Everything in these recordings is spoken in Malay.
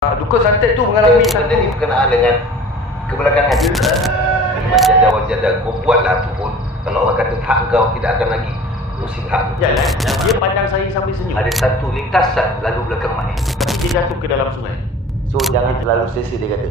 Dukun santet tu mengalami benda ni berkenaan dengan kebelakangan. Macam jawab-jawab kau buatlah tu pun, kalau orang kata hak kau tidak akan lagi pusing hak tu. Jalan, dia pandang saya sambil senyum. Ada satu lintasan lalu belakang Mak. Tapi dia jatuh ke dalam sungai. So jangan terlalu selesa dia kata.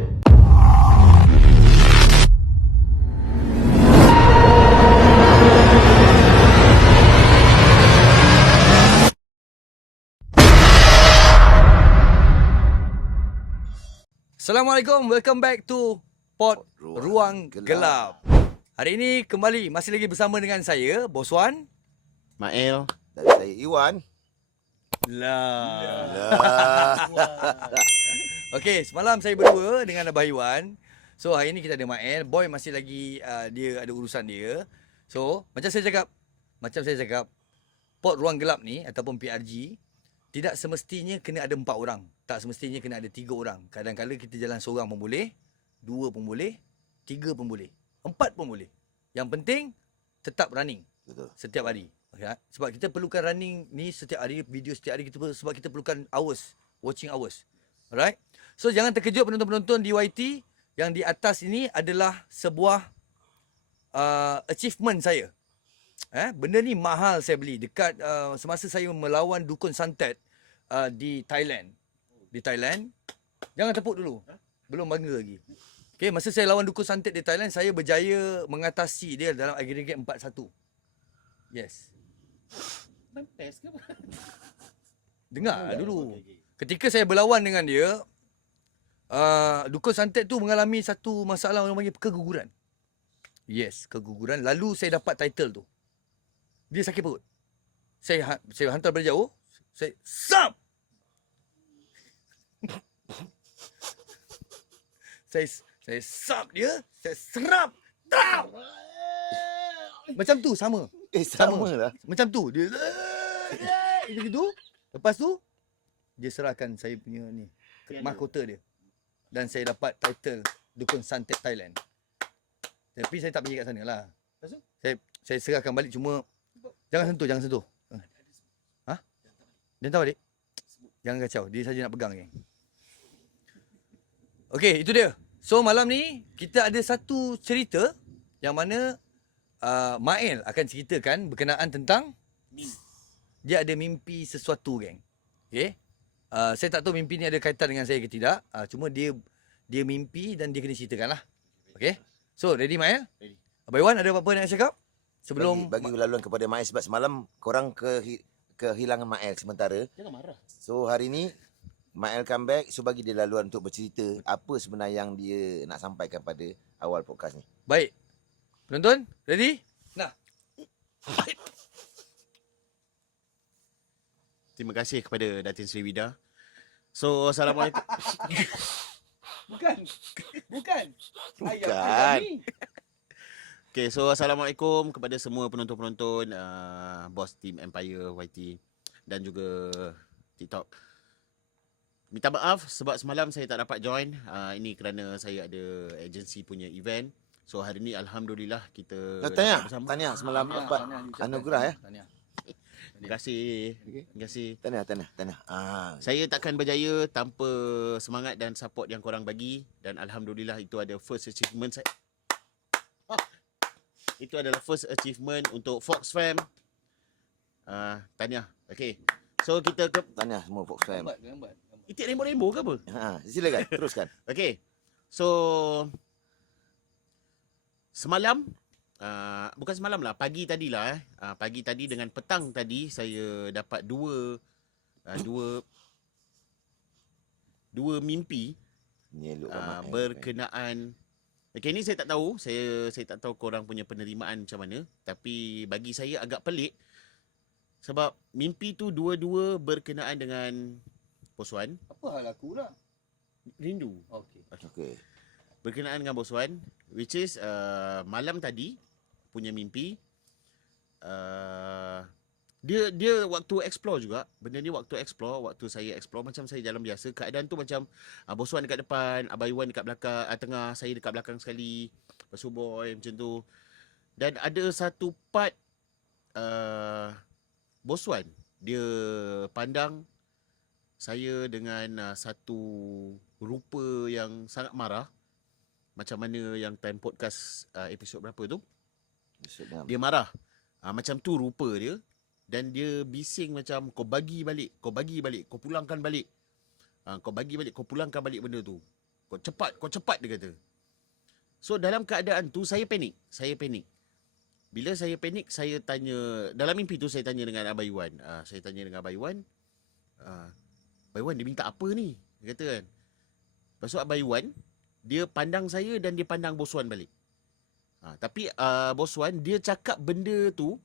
Assalamualaikum, welcome back to Pod Ruang Gelap. Hari ini kembali masih lagi bersama dengan saya, Bos Wan. Mael. Dan saya Iwan. Okey, semalam saya berdua dengan Abah Iwan. So hari ini kita ada Mael. Boy masih lagi dia ada urusan dia. So macam saya cakap, Pod Ruang Gelap ni ataupun PRG tidak semestinya kena ada 4 orang. Tak semestinya kena ada 3 orang. Kadang-kadang kita jalan seorang pun boleh, 2 pun boleh, 3 pun boleh, 4 pun boleh. Yang penting tetap running. Betul. Setiap hari. Okay? Sebab kita perlukan running ni setiap hari, video setiap hari, sebab kita perlukan hours, watching hours. Alright? So jangan terkejut penonton-penonton di YT, yang di atas ini adalah sebuah achievement saya. Benda ni mahal saya beli dekat semasa saya melawan dukun santet di Thailand. Jangan tepuk dulu. Belum bangga lagi. Okey, masa saya lawan dukun santet di Thailand, saya berjaya mengatasi dia dalam agregat 4-1. Yes. Test ke apa? Dengar dulu. Ketika saya berlawan dengan dia, dukun santet tu mengalami satu masalah orang panggil keguguran. Yes, keguguran. Lalu saya dapat title tu. Dia sakit perut. Saya hantar dari jauh. Saya sam. Saya sap dia, saya serap. Tau. Macam tu sama. Sama lah. Macam tu dia. Gitu. Lepas tu dia serahkan saya punya ni mahkota dia. Dan saya dapat title Dukun Santet Thailand. Tapi saya tak pergi kat sana lah. Saya serahkan balik, cuma jangan sentuh. Ha? Dia tahu adik? Jangan kacau, dia saja nak pegang ni. Okey, itu dia. So malam ni kita ada satu cerita yang mana Mael akan ceritakan berkenaan tentang dia ada mimpi sesuatu, geng. Okey. Saya tak tahu mimpi ni ada kaitan dengan saya ke tidak. Cuma dia mimpi dan dia kena ceritakan lah. Okey. So ready Mael? Ready. Abang Iwan ada apa-apa nak cakap? Sebelum bagi laluan kepada Mael, sebab semalam korang kehilangan Mael sementara. Jangan marah. So hari ni Mael come back, so bagi dia laluan untuk bercerita apa sebenarnya yang dia nak sampaikan pada awal podcast ni. baik. Penonton, ready? Nah. Terima kasih kepada Datin Sri Vida. So, Assalamualaikum. Bukan. Okay, so Assalamualaikum kepada semua penonton-penonton, bos Team Empire YT dan juga TikTok. Minta maaf sebab semalam saya tak dapat join. Ini kerana saya ada agensi punya event. So hari ni Alhamdulillah kita Tanya semalam dapat anugerah ya. Terima kasih. Terima kasih. Tanya. Saya takkan berjaya tanpa semangat dan support yang korang bagi. Dan Alhamdulillah itu ada first achievement saya. Itu adalah first achievement untuk Fox Fam. Tanya. Okay. So kita ke Tanya semua Fox Fam. Lambat. Itik rembo-rembo ke apa? Silakan teruskan. Okay. So semalam, bukan semalam lah, pagi tadi lah. Pagi tadi dengan petang tadi saya dapat dua mimpi berkenaan. Okay, ni saya tak tahu. Saya tak tahu korang punya penerimaan macam mana. Tapi bagi saya agak pelik. Sebab mimpi tu dua-dua berkenaan dengan Bos Wan. Apa hal aku lah? Rindu. Okey. Berkenaan dengan Bos Wan, which is malam tadi punya mimpi. Dia waktu explore juga. Benda ni waktu explore, waktu saya explore macam saya jalan biasa. Keadaan tu macam Bos Wan dekat depan, Abang Iwan dekat belakang, tengah, saya dekat belakang sekali. Lepas tu boy macam tu. Dan ada satu part Bos Wan dia pandang saya dengan satu rupa yang sangat marah. Macam mana yang time podcast episod berapa tu? Dia marah. Macam tu rupa dia. Dan dia bising macam kau bagi balik, kau bagi balik, kau pulangkan balik. Kau bagi balik, kau pulangkan balik benda tu. Kau cepat dia kata. So dalam keadaan tu saya panik. Bila saya panik, saya tanya, dalam mimpi tu saya tanya dengan Abang Iwan. Saya tanya dengan Abang Iwan, Abang Iwan dia minta apa ni? Dia kata kan. Lepas tu Abang Iwan, dia pandang saya dan dia pandang Bos Wan balik. Tapi Bos Wan, dia cakap benda tu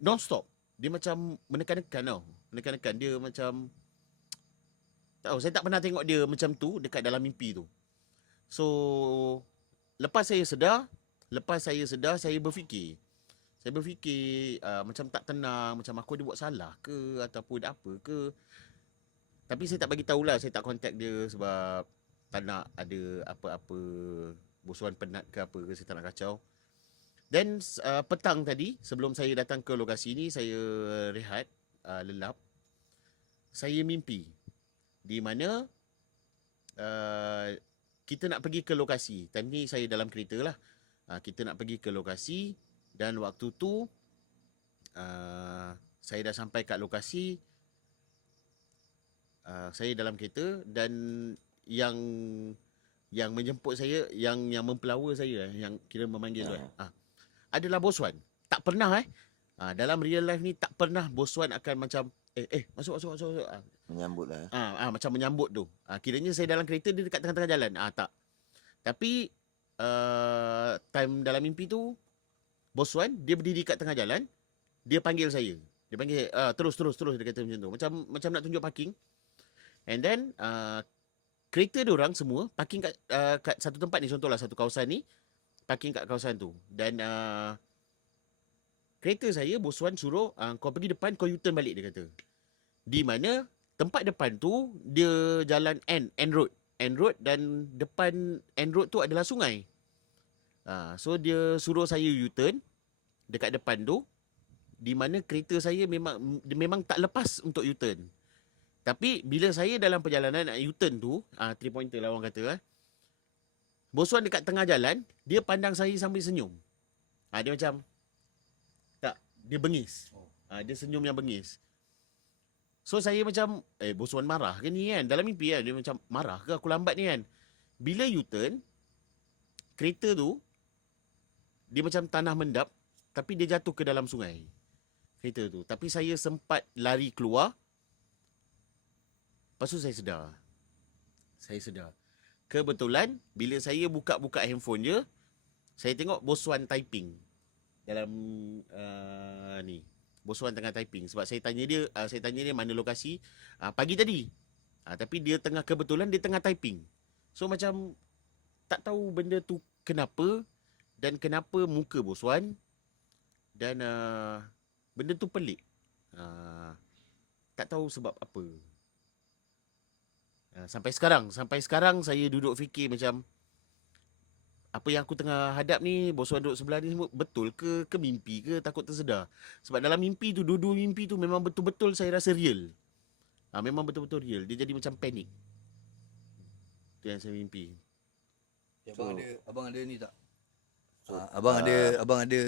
non-stop. Dia macam menekan-nekan tau. Menekan-nekan. Dia macam, tak tahu, saya tak pernah tengok dia macam tu dekat dalam mimpi tu. So, lepas saya sedar, saya berfikir. Macam tak tenang, macam aku ada buat salah ke ataupun apa ke. Tapi saya tak bagi tahulah, saya tak contact dia sebab tak nak ada apa-apa Bos Wan penat ke apa ke, saya tak nak kacau. Dan petang tadi, sebelum saya datang ke lokasi ni, saya rehat, lelap. Saya mimpi di mana kita nak pergi ke lokasi. Time ni saya dalam kereta lah. Kita nak pergi ke lokasi dan waktu tu saya dah sampai kat lokasi. Saya dalam kereta dan yang menjemput saya, yang mempelawa saya, yang kira memanggil tu adalah Bos Wan. Tak pernah dalam real life ni tak pernah Bos Wan akan macam masuk. Menyambut lah. Macam menyambut tu. Kiranya saya dalam kereta, dia dekat tengah-tengah jalan. Tak. Tapi time dalam mimpi tu, Bos Wan dia berdiri kat tengah jalan, dia panggil saya. Dia panggil terus dia kata macam tu. Macam nak tunjuk parking. And then kereta diorang semua parking kat satu tempat ni, contohlah satu kawasan ni, parking kat kawasan tu. Dan kereta saya, Bos Wan suruh kau pergi depan, kau U-turn balik, dia kata. Di mana tempat depan tu dia jalan N road dan depan N road tu adalah sungai. So dia suruh saya U-turn dekat depan tu, di mana kereta saya memang tak lepas untuk U-turn. Tapi bila saya dalam perjalanan nak U-turn tu, 3 pointer lah orang kata, Bos Wan dekat tengah jalan, dia pandang saya sambil senyum. Dia macam, tak, dia bengis. Dia senyum yang bengis. So saya macam, Bos Wan marah ke ni kan? Dalam mimpi kan, dia macam, marah ke aku lambat ni kan? Bila U-turn, kereta tu, dia macam tanah mendap, tapi dia jatuh ke dalam sungai. Kereta tu. Tapi saya sempat lari keluar. Lepas tu saya sedar. Kebetulan, bila saya buka handphone je, saya tengok Bos Wan typing. Dalam ni. Bos Wan tengah typing. Sebab saya tanya dia mana lokasi pagi tadi. Tapi dia kebetulan dia tengah typing. So macam tak tahu benda tu kenapa dan kenapa muka Bos Wan. Dan benda tu pelik. Tak tahu sebab apa. Sampai sekarang saya duduk fikir macam, apa yang aku tengah hadap ni, Bos Wan duduk sebelah ni semua, betul ke mimpi ke, takut tersedar. Sebab dalam mimpi tu, dua-dua mimpi tu memang betul-betul saya rasa real. Memang betul-betul real. Dia jadi macam panik. Itu yang saya mimpi. Abang ada ni tak? Abang ada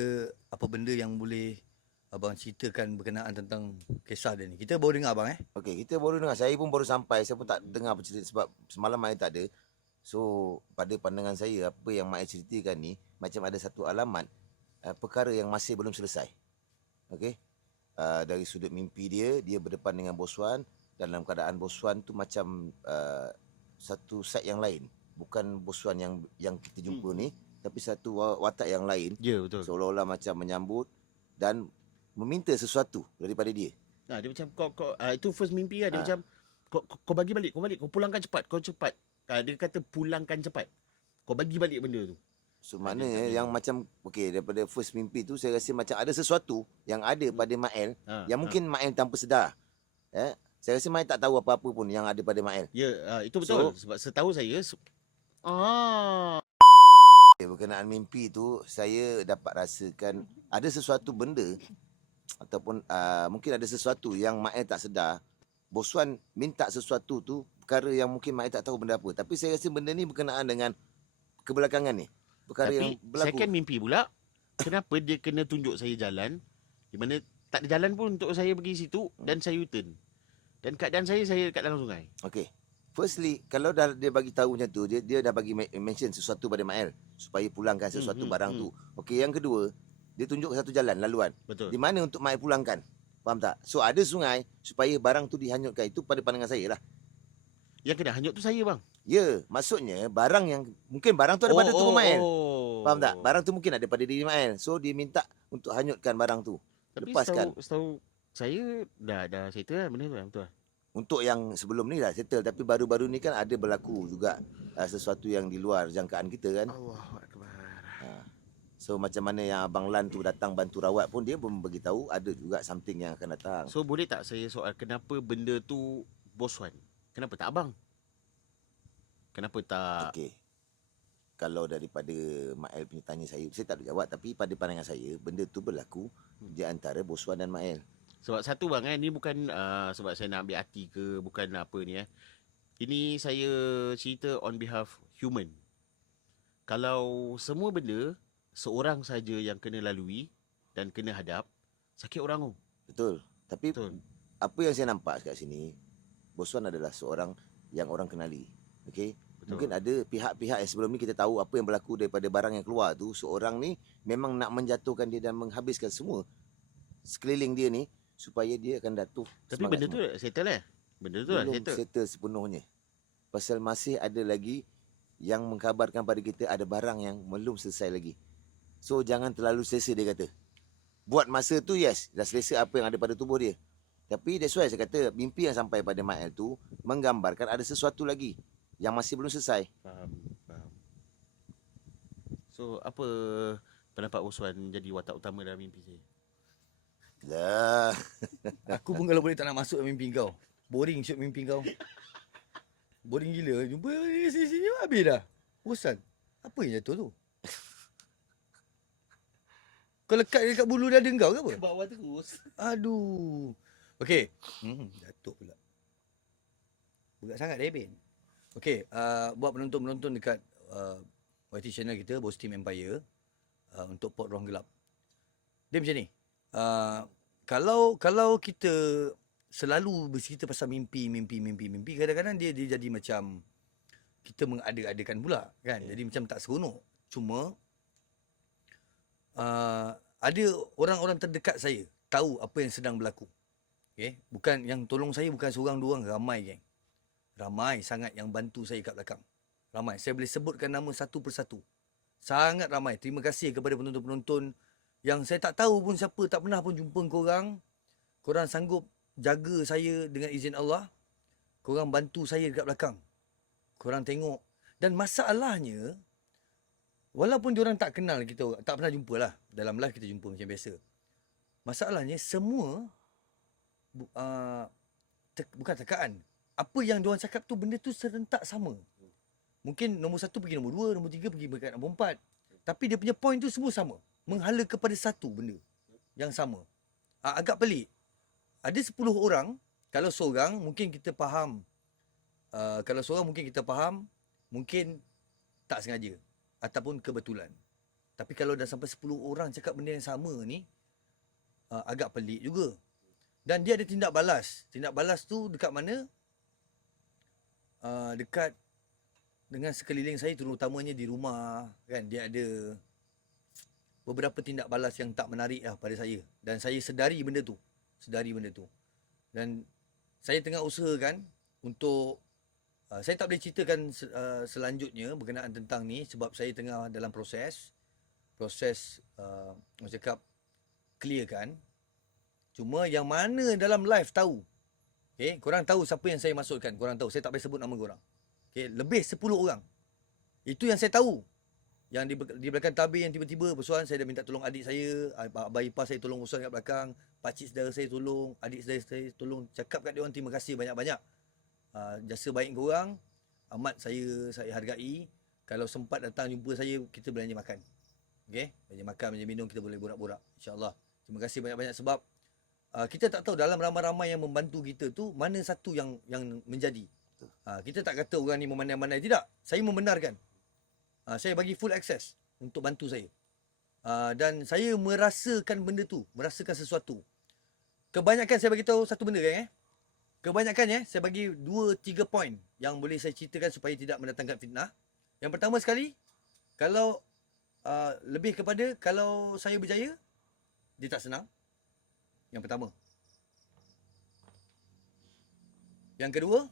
apa benda yang boleh abang ceritakan berkenaan tentang kisah dia ni? Kita baru dengar abang Okey, kita baru dengar. Saya pun baru sampai. Saya pun tak dengar apa cerita sebab semalam Mak tak ada. So, pada pandangan saya, apa yang Mak ceritakan ni macam ada satu alamat perkara yang masih belum selesai. Okey. Dari sudut mimpi dia berdepan dengan Bos Wan. Dalam keadaan Bos Wan tu macam satu side yang lain. Bukan Bos Wan yang kita jumpa ni, tapi satu watak yang lain. Ya, betul. Seolah-olah macam menyambut dan meminta sesuatu daripada dia. Dia macam kau itu first mimpi lah. Dia macam kau bagi balik, kau pulangkan cepat, kau cepat. Dia kata pulangkan cepat. Kau bagi balik benda tu. So maknanya yang macam daripada first mimpi tu saya rasa macam ada sesuatu yang ada pada Mael yang mungkin Mael tanpa sedar. Saya rasa Mael tak tahu apa-apa pun yang ada pada Mael. Ya, itu betul. Sebab setahu saya berkenaan mimpi tu saya dapat rasakan ada sesuatu benda ataupun mungkin ada sesuatu yang Mael tak sedar Bos Wan minta sesuatu tu perkara yang mungkin Mak Ai tak tahu benda apa. Tapi saya rasa benda ni berkenaan dengan kebelakangan ni. Perkara yang Tapi berlaku. second mimpi pula, kenapa dia kena tunjuk saya jalan di mana tak ada jalan pun untuk saya pergi situ dan saya U-turn. Dan keadaan saya dekat dalam sungai. Okey. Firstly, kalau dah dia bagi tahu macam tu, dia dah bagi mention sesuatu pada Mak Ai supaya pulangkan sesuatu barang tu. Okey, yang kedua, dia tunjuk satu jalan laluan. Betul. Di mana untuk Mak Ai pulangkan. Faham tak? So ada sungai supaya barang tu dihanyutkan. Itu pada pandangan saya lah. Yang kena hanyut tu saya bang. Ya, maksudnya barang yang mungkin barang tu ada pada tubuh Mak Ai. Faham tak? Barang tu mungkin ada pada diri Mak Ai. So dia minta untuk hanyutkan barang tu. Tapi Lepaskan. setahu saya dah settle kan benda tu kan, betul. Untuk yang sebelum ni dah settle. Tapi baru-baru ni kan ada berlaku juga sesuatu yang di luar jangkaan kita kan. Allahuakbar. So macam mana yang Abang Lan tu datang bantu rawat pun dia pun beritahu ada juga something yang akan datang. So boleh tak saya soal kenapa benda tu Bos Wan? Kenapa tak abang? Kenapa tak? Okey. Kalau daripada Mak El punya tanya saya tak ada jawab. Tapi pada pandangan saya, benda tu berlaku di antara Bos Wan dan Mak El. Sebab satu bang ni bukan sebab saya nak ambil hati ke, bukan apa ni Ini saya cerita on behalf human. Kalau semua benda seorang saja yang kena lalui dan kena hadap, sakit orang tu. Betul. Tapi Betul. apa yang saya nampak kat sini, Bos Wan adalah seorang yang orang kenali. Okey. Mungkin ada pihak-pihak yang sebelum ni kita tahu apa yang berlaku daripada barang yang keluar tu. Seorang ni memang nak menjatuhkan dia dan menghabiskan semua sekeliling dia ni supaya dia akan jatuh. Tapi benda tu settle Benda tu dah belum settle. settle sepenuhnya. Pasal masih ada lagi yang mengkhabarkan pada kita ada barang yang belum selesai lagi. So jangan terlalu selesa dia kata. Buat masa tu yes, dah selesa apa yang ada pada tubuh dia. Tapi that's why saya kata mimpi yang sampai pada Mak El tu menggambarkan ada sesuatu lagi yang masih belum selesai. Faham. So apa pendapat Bos Wan jadi watak utama dalam mimpi saya? Lah. Aku pun kalau boleh tak nak masuk dalam mimpi kau. Boring syut mimpi kau. Boring gila. Jumpa sini habis dah. Bosan. Apa yang jatuh tu? Kau lekat dekat bulu dada kau ke apa? Ke bawah terus. Aduh. Okey. Jatuh pula. Berat sangat dah Ben. Okey, buat penonton-penonton dekat YT channel kita, Boss Team Empire, untuk Pot Ruang Gelap. Dia macam ni. Kalau kita selalu bercerita pasal mimpi, kadang-kadang dia jadi macam kita mengada-adakan pula kan. Jadi macam tak seronok. Cuma ada orang-orang terdekat saya tahu apa yang sedang berlaku. Okey, bukan yang tolong saya bukan seorang dua orang, ramai geng. Ramai sangat yang bantu saya kat belakang. Ramai. Saya boleh sebutkan nama satu persatu. Sangat ramai. Terima kasih kepada penonton-penonton yang saya tak tahu pun siapa, tak pernah pun jumpa korang. Korang sanggup jaga saya dengan izin Allah. Korang bantu saya dekat belakang. Korang tengok. Dan masalahnya, walaupun diorang tak kenal kita, tak pernah jumpa lah. Dalam live kita jumpa macam biasa. Masalahnya semua bukan tekaan. Apa yang diorang cakap tu, benda tu serentak sama. Mungkin nombor satu pergi nombor dua, nombor tiga pergi dekat nombor empat. Tapi dia punya point tu semua sama. Menghala kepada satu benda yang sama. Agak pelik. Ada 10 orang, kalau seorang mungkin kita faham. Kalau seorang mungkin kita faham, mungkin tak sengaja. Ataupun kebetulan. Tapi kalau dah sampai 10 orang cakap benda yang sama ni, agak pelik juga. Dan dia ada tindak balas. Tindak balas tu dekat mana? Dekat dengan sekeliling saya, terutamanya di rumah kan, dia ada beberapa tindak balas yang tak menarik lah pada saya, dan saya sedari benda tu. Dan saya tengah usahakan untuk saya tak boleh ceritakan selanjutnya berkenaan tentang ni sebab saya tengah dalam proses orang cakap clearkan. Cuma yang mana dalam live tahu. Okay, korang tahu siapa yang saya maksudkan. Korang tahu. Saya tak boleh sebut nama korang. Okay, lebih 10 orang. Itu yang saya tahu. Yang di belakang tabir yang tiba-tiba bersuara, saya dah minta tolong adik saya. Abang ipar saya tolong bersuara kat belakang. Pakcik saudara saya tolong. Adik saudara saya tolong. Cakap kat dia orang terima kasih banyak-banyak. Jasa baik korang. Amat saya hargai. Kalau sempat datang jumpa saya, kita belanja makan. Okay? Belanja makan, belanja minum, kita boleh borak-borak. InsyaAllah. Terima kasih banyak-banyak sebab kita tak tahu dalam ramai-ramai yang membantu kita tu mana satu yang menjadi. Kita tak kata orang ni memandai-mandai, tidak. Saya membenarkan. Saya bagi full access untuk bantu saya. Dan saya merasakan benda tu, merasakan sesuatu. Kebanyakan saya bagi tahu satu benda kan. Kebanyakan saya bagi 2-3 poin yang boleh saya ceritakan supaya tidak mendatangkan fitnah. Yang pertama sekali, kalau lebih kepada kalau saya berjaya, dia tak senang. Yang pertama. Yang kedua,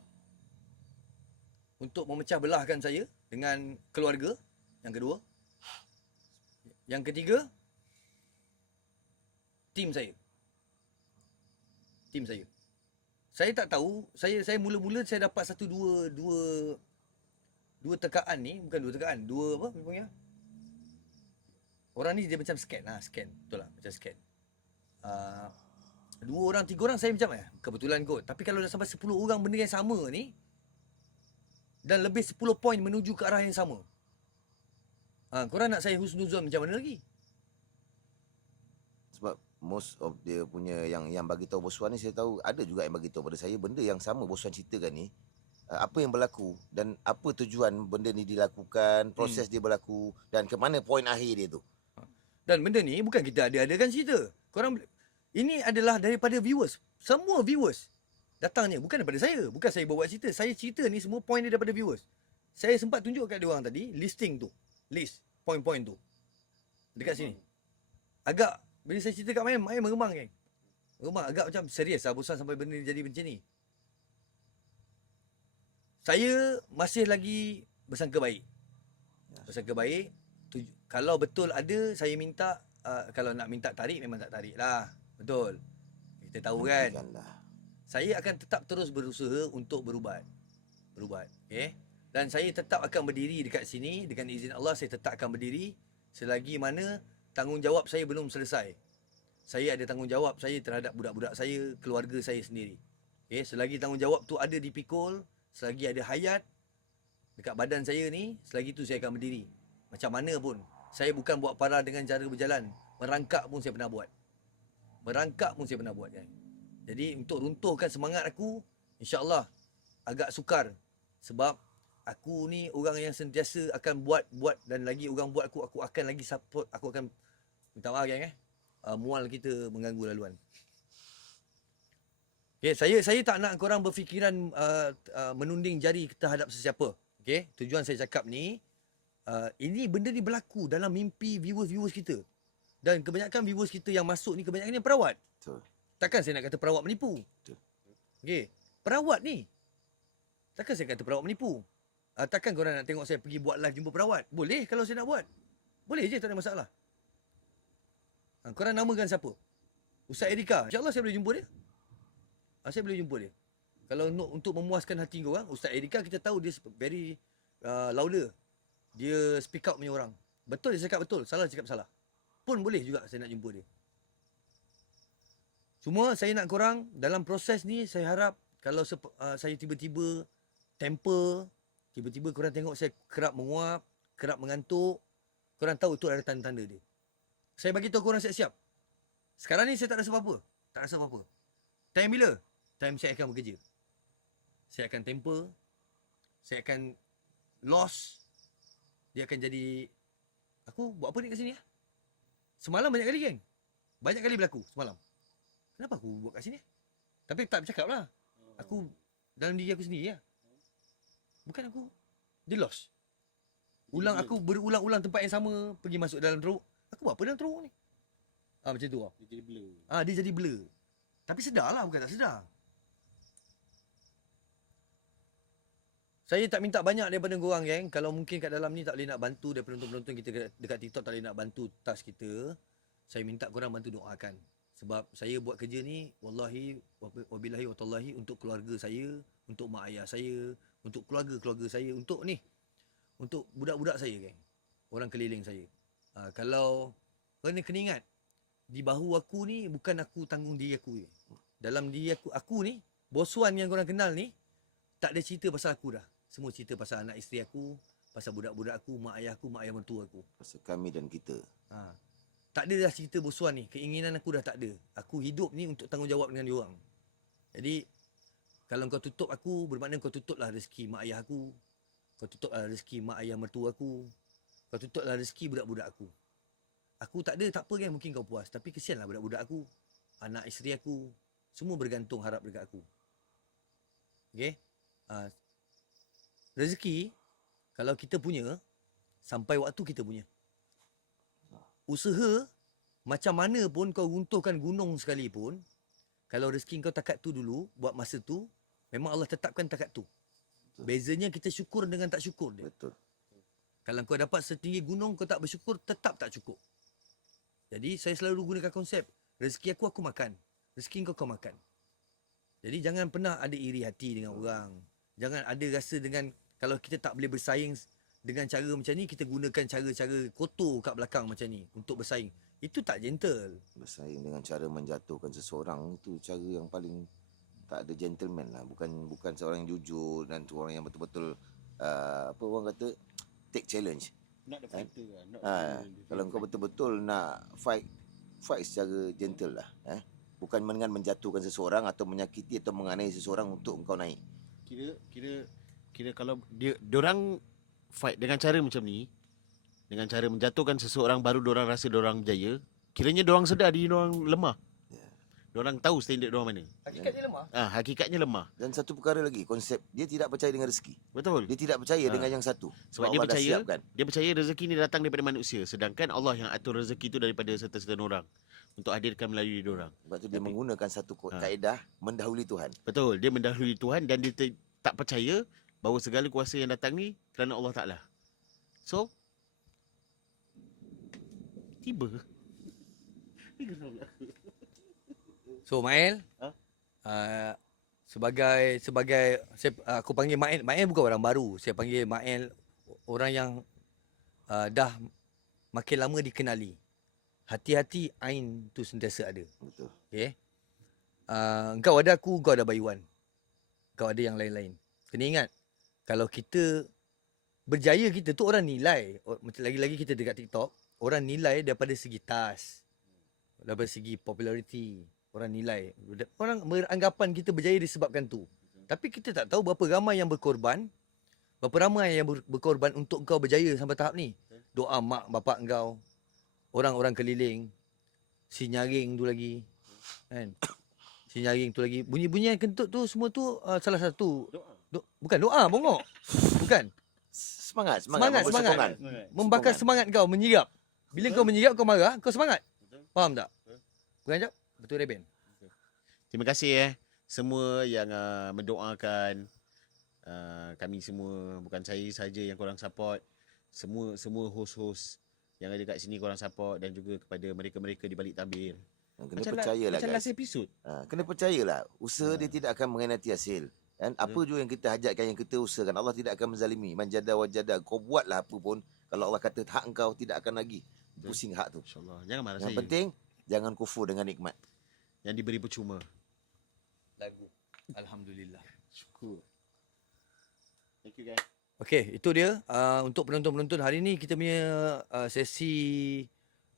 untuk memecah belahkan saya dengan keluarga. Yang kedua. Yang ketiga, tim saya. Tim saya. Saya tak tahu, saya mula-mula saya dapat dua tekaan ni, bukan dua tekaan, dua apa panggil? Orang ni dia macam scan betul lah, macam scan. 2 orang, 3 orang saya macam kebetulan kot. Tapi kalau dah sampai 10 orang benda yang sama ni, dan lebih 10 poin menuju ke arah yang sama, korang nak saya husnuzon macam mana lagi? Sebab most of dia punya yang bagi tahu Bos Wan ni, saya tahu ada juga yang bagi tahu pada saya benda yang sama Bos Wan ceritakan ni. Apa yang berlaku dan apa tujuan benda ni dilakukan, proses dia berlaku dan ke mana poin akhir dia tu. Dan benda ni bukan kita ada-adakan cerita. Korang, ini adalah daripada viewers. Semua viewers datangnya, bukan daripada saya. Bukan saya buat cerita. Saya cerita ni semua poin dia daripada viewers. Saya sempat tunjuk kat dia orang tadi, listing tu. List, poin-poin tu. Dekat sini. Agak, bila saya cerita kat Mayam meremang kan. Meremang, agak macam serius lah bosan sampai benda ni jadi macam ni. Saya masih lagi bersangka baik. Bersangka baik. Kalau betul ada, saya minta, kalau nak minta tarik, memang tak tarik lah. Betul. Kita tahu kan. Saya akan tetap terus berusaha untuk berubat. Okay. Dan saya tetap akan berdiri dekat sini. Dengan izin Allah, saya tetap akan berdiri selagi mana tanggungjawab saya belum selesai. Saya ada tanggungjawab saya terhadap budak-budak saya, keluarga saya sendiri. Okay. Selagi tanggungjawab tu ada dipikul, selagi ada hayat dekat badan saya ni, selagi tu saya akan berdiri. Macam mana pun. Saya bukan buat parah dengan cara berjalan. Merangkak pun saya pernah buat. Kan. Jadi untuk runtuhkan semangat aku, insya-Allah agak sukar. Sebab aku ni orang yang sentiasa akan buat dan lagi orang buat aku akan lagi support, aku akan minta maaf kan mual kita mengganggu laluan. Okay, saya tak nak korang berfikiran menunding jari terhadap sesiapa. Okay, tujuan saya cakap ni, ini benda ni berlaku dalam mimpi viewers kita. Dan kebanyakan viewers kita yang masuk ni kebanyakan yang perawat. Betul. Takkan saya nak kata perawat menipu. Betul. Okay, perawat ni. Takkan saya kata perawat menipu. Takkan korang nak tengok saya pergi buat live jumpa perawat? Boleh kalau saya nak buat. Boleh je, tak ada masalah. Korang namakan siapa? Ustaz Erika. InsyaAllah saya boleh jumpa dia. Saya boleh jumpa dia. Kalau untuk memuaskan hati korang, Ustaz Erika kita tahu dia very louder. Dia speak out punya orang. Betul dia cakap betul, salah dia cakap salah. Pun boleh juga saya nak jumpa dia. Cuma saya nak korang dalam proses ni, saya harap kalau saya tiba-tiba temper, tiba-tiba korang tengok saya kerap menguap, kerap mengantuk, korang tahu itu ada tanda-tanda dia. Saya bagi tahu korang siap-siap. Sekarang ni saya tak rasa apa-apa. Tak rasa apa-apa. Time bila? Time saya akan bekerja. Saya akan temper. Saya akan lost. Dia akan jadi, aku buat apa ni kat sini ya? Semalam banyak kali kan? Banyak kali berlaku semalam. Kenapa aku buat kat sini? Tapi tak bercakap lah. Aku dalam diri aku sendiri ya. Bukan aku. Dia lost. Aku berulang-ulang tempat yang sama. Pergi masuk dalam teruk. Aku buat apa dalam teruk ni? Macam tu lah. Dia jadi blur. Dia jadi blur. Tapi sedar lah, bukan tak sedar. Saya tak minta banyak daripada korang geng. Kalau mungkin kat dalam ni tak boleh nak bantu daripada penonton-penonton kita dekat TikTok tak boleh nak bantu task kita. Saya minta korang bantu doakan. Sebab saya buat kerja ni wallahi wabillahi watallahi untuk keluarga saya, untuk mak ayah saya, untuk keluarga-keluarga saya, untuk budak-budak saya geng. Orang keliling saya. Kalau kena ingat, di bahu aku ni bukan aku tanggung diri aku. Dalam diri aku ni, Bos Wan yang korang kenal ni, tak ada cerita pasal aku dah. Semua cerita pasal anak isteri aku, pasal budak-budak aku, mak ayah mertua aku. Pasal kami dan kita. tak ada dah cerita bosuan ni. Keinginan aku dah tak ada. Aku hidup ni untuk tanggungjawab dengan diorang. Jadi kalau kau tutup aku, bermakna kau tutuplah rezeki mak ayah aku. Kau tutuplah rezeki mak ayah mertua aku. Kau tutuplah rezeki budak-budak aku. Aku tak ada, tak apa kan, mungkin kau puas. Tapi kesianlah budak-budak aku. Anak isteri aku. Semua bergantung harap dekat aku. Okay? Rezeki, kalau kita punya, sampai waktu kita punya. Usaha, macam mana pun kau runtuhkan gunung sekalipun, kalau rezeki kau takat tu dulu, buat masa tu, memang Allah tetapkan takat tu. Bezanya kita syukur dengan tak syukur dia. Betul. Kalau kau dapat setinggi gunung, kau tak bersyukur, tetap tak cukup. Jadi saya selalu gunakan konsep, rezeki aku makan. Rezeki kau makan. Jadi jangan pernah ada iri hati dengan orang. Jangan ada rasa dengan, kalau kita tak boleh bersaing dengan cara macam ni, kita gunakan cara-cara kotor kat belakang macam ni untuk bersaing. Itu tak gentle. Bersaing dengan cara menjatuhkan seseorang, itu cara yang paling tak ada gentleman lah. Bukan seorang yang jujur dan seorang yang betul-betul apa orang kata, take challenge. Not the fighter lah. Not Kalau kau betul-betul nak fight secara gentle lah. Bukan dengan menjatuhkan seseorang atau menyakiti atau menganiaya seseorang untuk engkau naik. Kira kalau diorang fight dengan cara macam ni, dengan cara menjatuhkan seseorang, baru diorang rasa diorang berjaya. Kiranya diorang sedar diri diorang lemah. Diorang tahu standard diorang mana. Hakikatnya lemah. Hakikatnya lemah. Dan satu perkara lagi, konsep dia tidak percaya dengan rezeki. Betul. Dia tidak percaya dengan yang satu. Sebab Allah dah siapkan. dia percaya rezeki ni datang daripada manusia, sedangkan Allah yang atur rezeki tu daripada serta-serta orang untuk hadirkan melalui diorang. Sebab tu dia menggunakan satu kaedah mendahului Tuhan. Betul, dia mendahului Tuhan dan dia tak percaya bahawa segala kuasa yang datang ni kerana Allah Ta'ala. So, tiba. So Mael, sebagai aku panggil Mael. Mael bukan orang baru. Saya panggil Mael orang yang dah makin lama dikenali. Hati-hati Ain tu sentiasa ada. Betul. Okay. Engkau ada aku, engkau ada Bayuan. Engkau ada yang lain-lain. Kena ingat, kalau kita berjaya, kita tu orang nilai. Lagi-lagi kita dekat TikTok, orang nilai daripada segi tas, daripada segi populariti. Orang nilai. Orang beranggapan kita berjaya disebabkan tu. Tapi kita tak tahu berapa ramai yang berkorban. Berapa ramai yang berkorban untuk kau berjaya sampai tahap ni. Doa mak bapak kau. Orang-orang keliling. Si nyaring tu lagi. Kan? Si nyaring tu lagi. Bunyi-bunyi yang kentut tu semua tu salah satu. Bukan doa, bongok. Bukan. Semangat. Membakar semangat kau, menyirap. Bila kau menyirap, kau marah, kau semangat. Faham tak? Bukan jap? Betul Reben. Terima kasih semua yang mendoakan kami semua. Bukan saya saja yang korang support. Semua host-host yang ada kat sini korang support, dan juga kepada mereka-mereka di balik tabir. Kena percayalah macam guys. last episode. Kena percayalah. Usaha dia tidak akan mengkhianati hasil. Dan apa juga yang kita hajatkan, yang kita usahakan, Allah tidak akan menzalimi. Man jada wa jada. Kau buatlah apa pun, kalau Allah kata hak engkau, tidak akan lagi pusing hak tu. InsyaAllah. Jangan marah Yang saya. penting jangan kufur dengan nikmat. Yang diberi percuma. Lagu. Alhamdulillah. Syukur. Thank you guys. Okey, itu dia untuk penonton-penonton hari ni. Kita punya sesi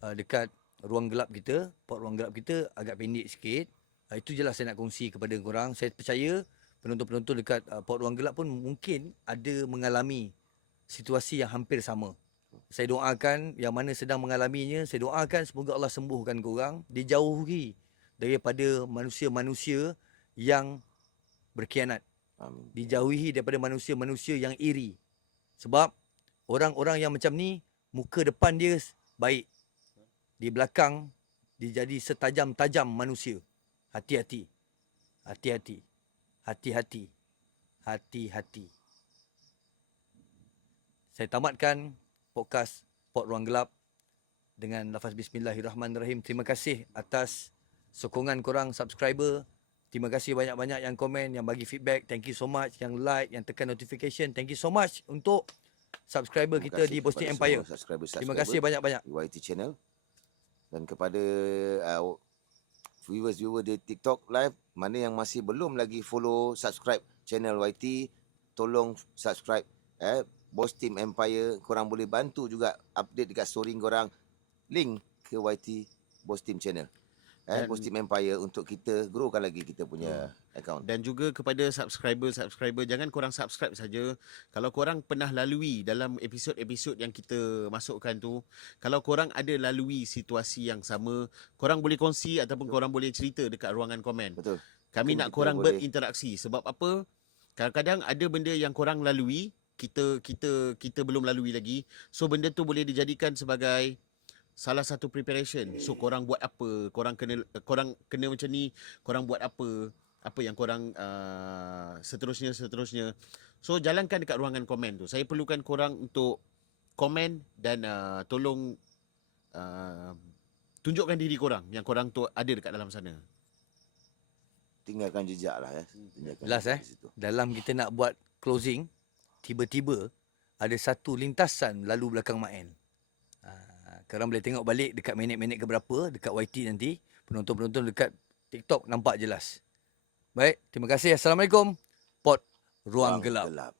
dekat ruang gelap kita, pot ruang gelap kita agak pendek sikit. Itu je lah saya nak kongsi kepada korang. Saya percaya penonton-penonton dekat pot ruang gelap pun mungkin ada mengalami situasi yang hampir sama. Saya doakan yang mana sedang mengalaminya, saya doakan semoga Allah sembuhkan korang, dijauhi daripada manusia-manusia yang berkhianat. Amin. Dijauhi daripada manusia-manusia yang iri. Sebab orang-orang yang macam ni, muka depan dia baik. Di belakang, dia jadi setajam-tajam manusia. Hati-hati. Hati-hati. Hati-hati. Hati-hati. Saya tamatkan podcast Pot Ruang Gelap dengan lafaz Bismillahirrahmanirrahim. Terima kasih atas sokongan korang subscriber. Terima kasih banyak-banyak yang komen, yang bagi feedback. Thank you so much. Yang like, yang tekan notification. Thank you so much untuk subscriber kita di Posting Empire. Terima kasih banyak-banyak. YT Channel. Dan kepada viewers-viewer di TikTok Live, mana yang masih belum lagi follow, subscribe channel YT, tolong subscribe. Boss Team Empire, korang boleh bantu juga update dekat story korang. Link ke YT Boss Team Channel. Dan- Boss Team Empire untuk kita growkan lagi kita punya account. Dan juga kepada subscriber, jangan korang subscribe saja. Kalau korang pernah lalui dalam episod-episod yang kita masukkan tu, kalau korang ada lalui situasi yang sama, korang boleh kongsi ataupun korang boleh cerita dekat ruangan komen. Betul. Kami Mungkin nak kita korang boleh- berinteraksi. Sebab apa? Kadang-kadang ada benda yang korang lalui, kita belum lalui lagi. So benda tu boleh dijadikan sebagai salah satu preparation. So korang buat apa? Korang kena macam ni, korang buat apa yang korang seterusnya. So jalankan dekat ruangan komen tu. Saya perlukan korang untuk komen dan tolong tunjukkan diri korang yang korang tu ada dekat dalam sana. Tinggalkan jejak lah ya. Tinggalkan Last jejak di situ. dalam kita nak buat closing, tiba-tiba ada satu lintasan lalu belakang Mak En. Korang boleh tengok balik dekat minit-minit keberapa dekat YT nanti. Penonton-penonton dekat TikTok nampak jelas. Baik, terima kasih. Assalamualaikum. Pot Ruang Gelap.